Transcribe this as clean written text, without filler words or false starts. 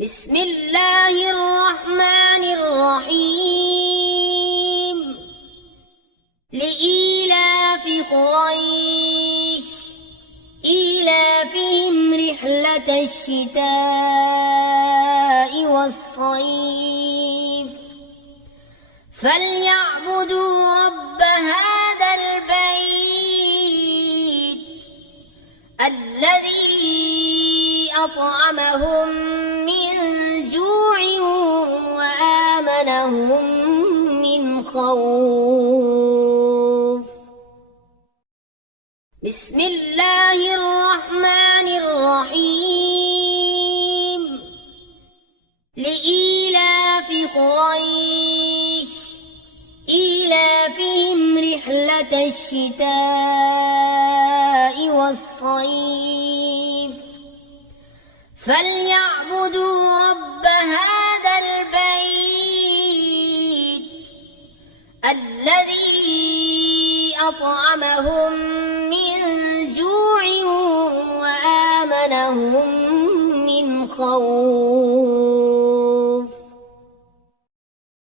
بسم الله الرحمن الرحيم لإيلاف قريش إيلافهم رحلة الشتاء والصيف فليعبدوا رب هذا البيت الذي أطعمهم من جوع وآمنهم من خوف. بسم الله الرحمن الرحيم لإيلاف قريش إيلافهم رحلة الشتاء والصيف فليعبدوا رب هذا البيت الذي أطعمهم من جوع وآمنهم من خوف.